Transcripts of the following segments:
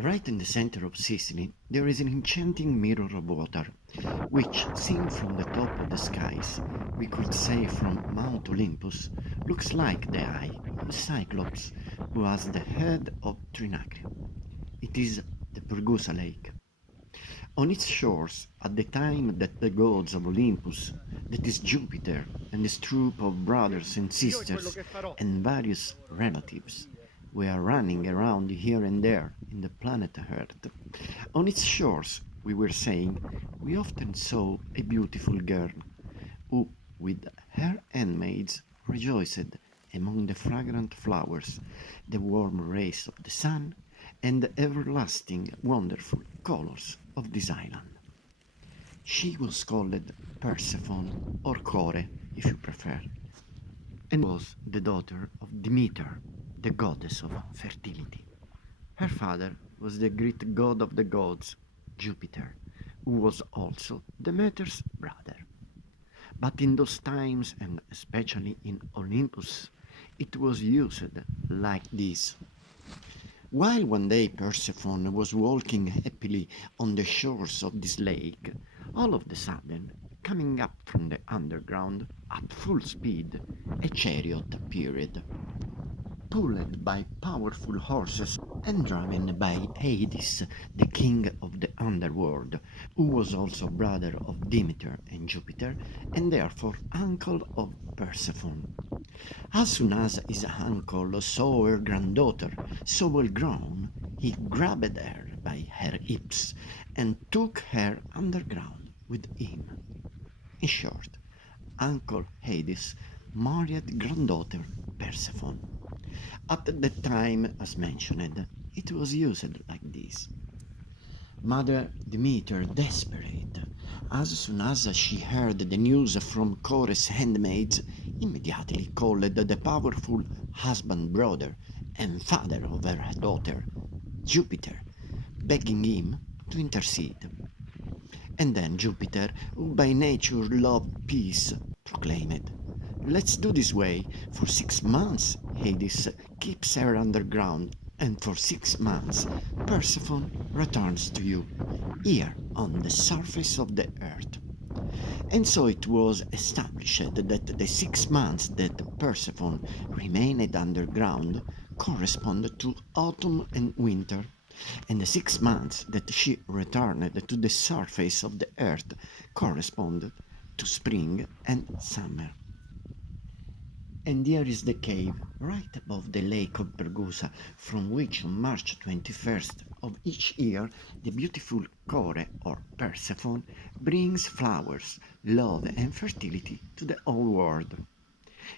Right in the center of Sicily, there is an enchanting mirror of water, which, seen from the top of the skies, we could say from Mount Olympus, looks like the eye of a Cyclops who has the head of Trinacria. It is the Pergusa lake. On its shores, at the time that the gods of Olympus, that is Jupiter and his troop of brothers and sisters and various relatives, were running around here and there in the planet Earth, on its shores, we were saying, we often saw a beautiful girl who, with her handmaids, rejoiced among the fragrant flowers, the warm rays of the sun, and the everlasting wonderful colors of this island. She was called Persephone, or Core, if you prefer, and was the daughter of Demeter, the goddess of fertility. Her father was the great god of the gods, Jupiter, who was also Demeter's brother. But in those times, and especially in Olympus, it was used like this. While one day Persephone was walking happily on the shores of this lake, all of a sudden, coming up from the underground at full speed, a chariot appeared, pulled by powerful horses and driven by Hades, the king of the underworld, who was also brother of Demeter and Jupiter, and therefore uncle of Persephone. As soon as his uncle saw her granddaughter so well grown, he grabbed her by her hips and took her underground with him. In short, Uncle Hades married granddaughter Persephone. At the time, as mentioned, it was used like this. Mother Demeter, desperate, as soon as she heard the news from Core's handmaids, immediately called the powerful husband-brother and father of her daughter, Jupiter, begging him to intercede. And then Jupiter, who by nature loved peace, proclaimed, "Let's do this way. For 6 months Hades keeps her underground, and for 6 months Persephone returns to you, here on the surface of the earth." And so it was established that the 6 months that Persephone remained underground corresponded to autumn and winter, and the 6 months that she returned to the surface of the earth corresponded to spring and summer. And here is the cave, right above the lake of Pergusa, from which on March 21st of each year the beautiful Core, or Persephone, brings flowers, love and fertility to the whole world.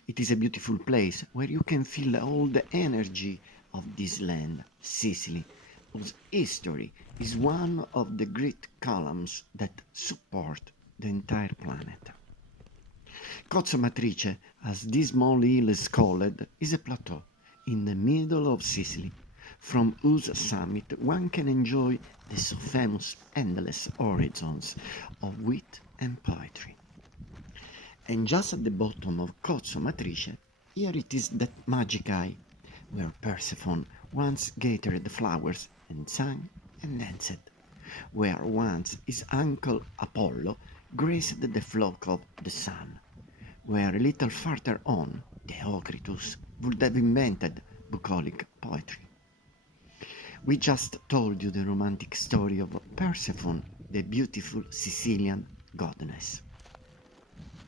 It is a beautiful place where you can feel all the energy of this land, Sicily, whose history is one of the great columns that support the entire planet. Cozzo Matrice, as this small hill is called, is a plateau in the middle of Sicily, from whose summit one can enjoy the so famous endless horizons of wit and poetry. And just at the bottom of Cozzo Matrice, here it is that magic eye, where Persephone once gathered flowers and sang and danced, where once his uncle Apollo graced the flock of the sun, where a little farther on Theocritus would have invented bucolic poetry. We just told you the romantic story of Persephone, the beautiful Sicilian goddess.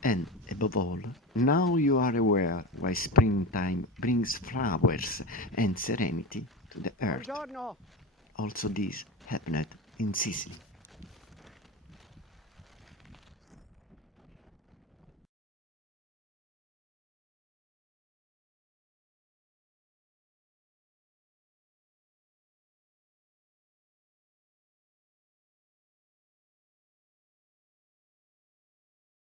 And above all, now you are aware why springtime brings flowers and serenity to the earth. Also this happened in Sicily.